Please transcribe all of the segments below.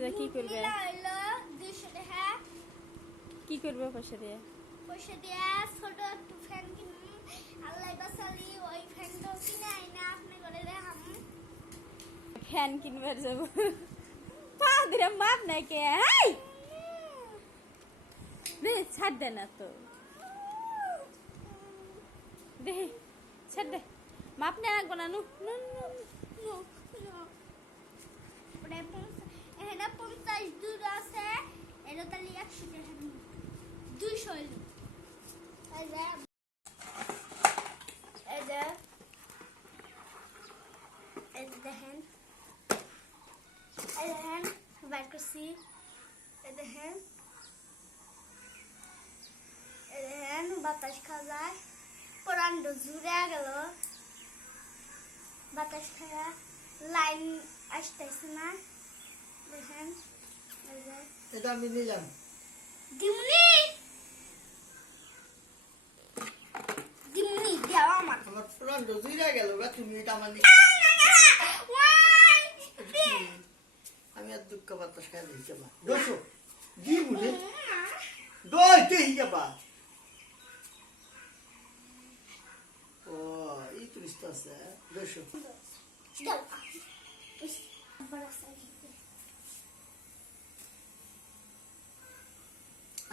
দিয়ে কি করবে? হইলো 200 টাকা। কি করবে পয়সা দিয়ে? পয়সা দিয়ে ছোট একটু ফ্যান কিনুম। আল্লাহ বাসালি ওই ফ্যানটাও কিনে আইনা আপনি করে দেখাম। ফ্যান কিনবার যাবো। পা দিলে মাপ নাই কে? হাই রে ছাড় দে না তো, দে ছাড় দে, মাপ নেই রাখবো না। নু নু নু নু। এখানে 50 দূর আছে, এটা তাহলে 100 টাকা নিব। 200 হইলো। এই যে এই যে এই যে দেখেন, এই দেখেন বাইর করছি, এই দেখেন, এই দেখেন বাতাস খাওয়া যায়, প্রচন্ড জুড়ে গেল বাতাস খাওয়া, লাইন আসতেছে না, দেখেন এই যে এটা আমি নিলাম। দিমুনি দিমুনি দেওয়া আমার আমার পুরান রোজিরা গেল গা, তুমি এটা আমার আমি আর দুঃখ বাতাস খাই দিয়েছি বা দোষো দি বলে দই দেই যাবা। ও এই টুরিস্ট আছে দোষো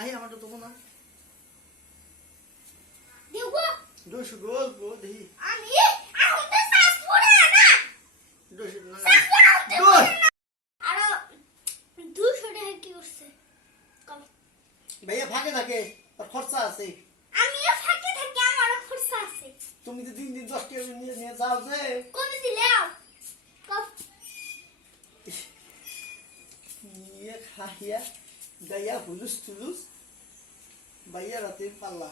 আই আমার তো তোমার দেবো দোষো গল্প দেই আমি এখন তো শ্বাস পড়ে না, দোষো না শ্বাস পড়ে দোষ আর 200 টাকা কি করছে কম। ভাইয়া ফাঁকে থাকে আর খরচা আছে। আমিও ফাঁকে থাকি, আমারও খরচা আছে। তুমি তো দিন দিন 10 টাকা নিয়ে নিয়ে যাও যে কত দিলেও কম ইয়ে খাইয়া গাইয়া হুলুস তুলুস ভাইয়া রাতে পাল্লা